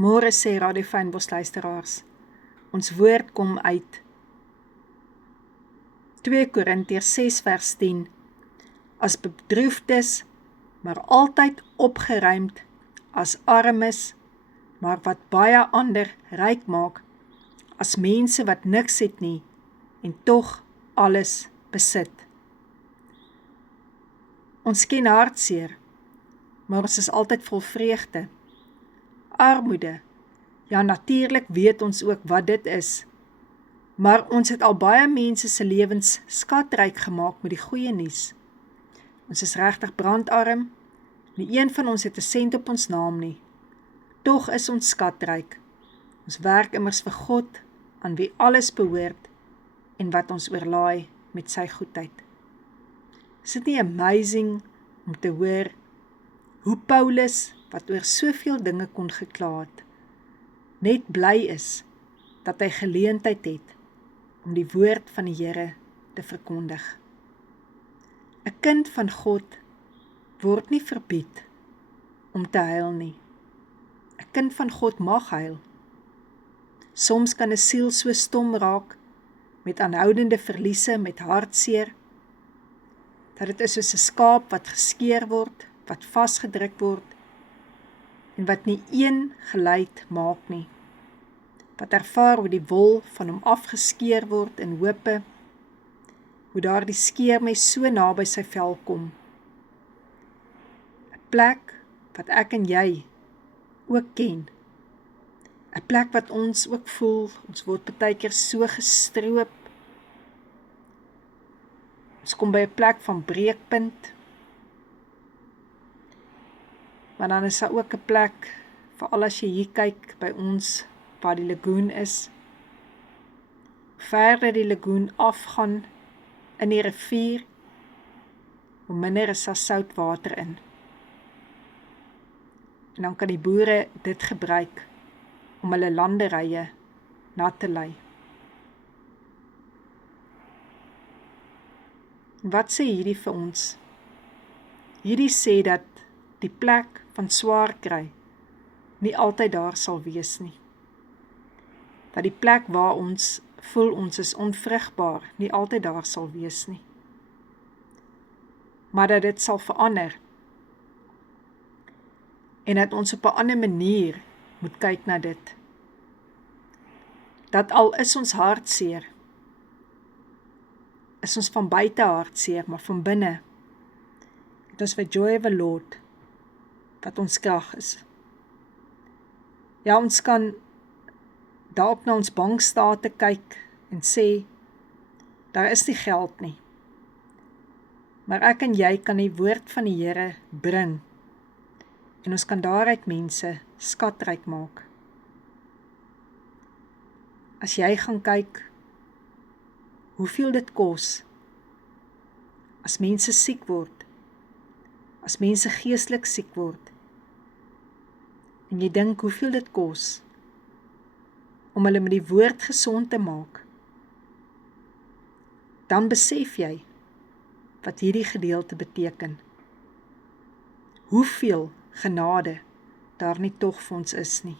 Môre sê Radio Fynbos luisteraars, ons woord kom uit 2 Korintiërs 6 vers 10, as bedroefdes, maar altyd opgeruimd, as armes, maar wat baie ander ryk maak, as mense wat niks het nie, en tog alles besit. Ons ken hartseer, maar ons is altyd vol vreugde. Armoede, ja natuurlik weet ons ook wat dit is, maar ons het al baie mense se lewens skatryk gemaak met die goeie nuus. Ons is regtig brandarm, nie een van ons het 'n sent op ons naam nie. Tog is ons skatryk. Ons werk immers vir God, aan wie alles behoort en wat ons oorlaai met sy goedheid. Is dit nie amazing om te hoor hoe Paulus, wat oor soveel dinge kon gekla het, net bly is dat hy geleentheid het om die woord van die Here te verkondig. 'n Kind van God word nie verbied om te huil nie. 'n Kind van God mag huil. Soms kan 'n siel so stom raak, met aanhoudende verliese, met hartseer, dat dit is soos 'n skaap wat geskeer word, wat vasgedruk word, en wat nie een geluid maak nie. Wat ervaar hoe die wol van hom afgeskeer word in hope, hoe daar die skeermes so naby sy vel kom. 'n Plek wat ek en jy ook ken. 'n Plek wat ons ook voel, ons word baie keer so gestroop. Ons kom by 'n plek van breekpunt. Maar dan is daar ook 'n plek, veral as jy hier kyk by ons, waar die lagoon is. Hoe verder die lagoon afgaan in die rivier, hoe minder is daar sout water in. En dan kan die boere dit gebruik om hulle landerye nat te lei. En wat sê hierdie vir ons? Hierdie sê dat die plek van swaar kry nie altyd daar sal wees nie. Dat die plek waar ons voel ons is onvrugbaar nie altyd daar sal wees nie. Maar dat dit sal verander. En dat ons op 'n ander manier moet kyk na dit. Dat al is ons hartseer, is ons van buite hartseer, maar van binne het ons vir joy of the Lord, wat ons krag is. Ja, ons kan dalk na ons bankstate kyk en sê, daar is nie geld nie. Maar ek en jy kan die woord van die Here bring, en ons kan daaruit mense skatryk maak. As jy gaan kyk, hoeveel dit kos, as mense siek word, as mense geestelik siek word, en jy dink hoeveel dit kos, om hulle met die woord gesond te maak, dan besef jy, wat hierdie gedeelte beteken. Hoeveel genade daar nie tog vir ons is nie.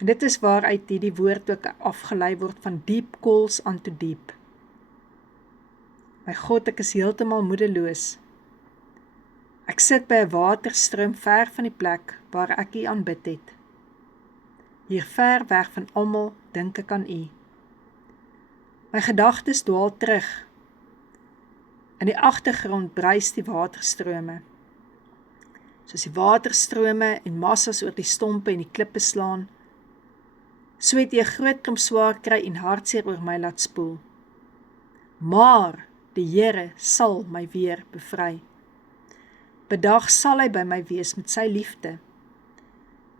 En dit is waaruit hierdie woord ook afgelei word van deep calls unto deep. My God, ek is heeltemal moedeloos. Ek sit by 'n waterstroom ver van die plek waar ek U aanbid het. Hier ver weg van almal dink ek aan U. My gedagtes dwaal terug. In die agtergrond bruis die waterstrome. Soos die waterstrome en massas oor die stompe en die klippe slaan, so het U 'n groot klomp swaar kry en hartseer oor my laat spoel. Maar die Here sal my weer bevry. Bedag sal hy by my wees met sy liefde,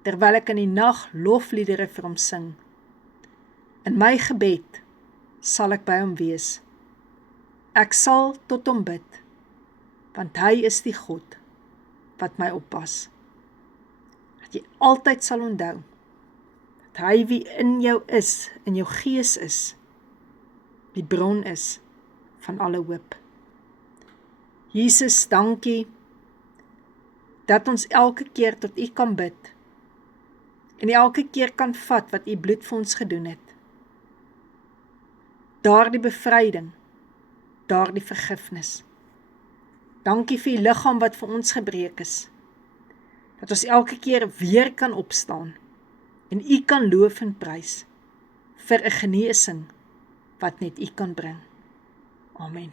terwyl ek in die nag lofliedere vir hom sing. In my gebed sal ek by hom wees. Ek sal tot hom bid, want hy is die God wat my oppas. Dat jy altyd sal onthou, dat hy wie in jou is, in jou gees is, die bron is van alle hoop. Jesus, dankie, dat ons elke keer tot U kan bid, en elke keer kan vat wat u bloed vir ons gedoen het. Daardie bevryding, daardie vergifnis. Dankie vir die liggaam wat vir ons gebreek is, dat ons elke keer weer kan opstaan, en u kan loof en prys, vir 'n genesing, wat net u kan bring. Amen.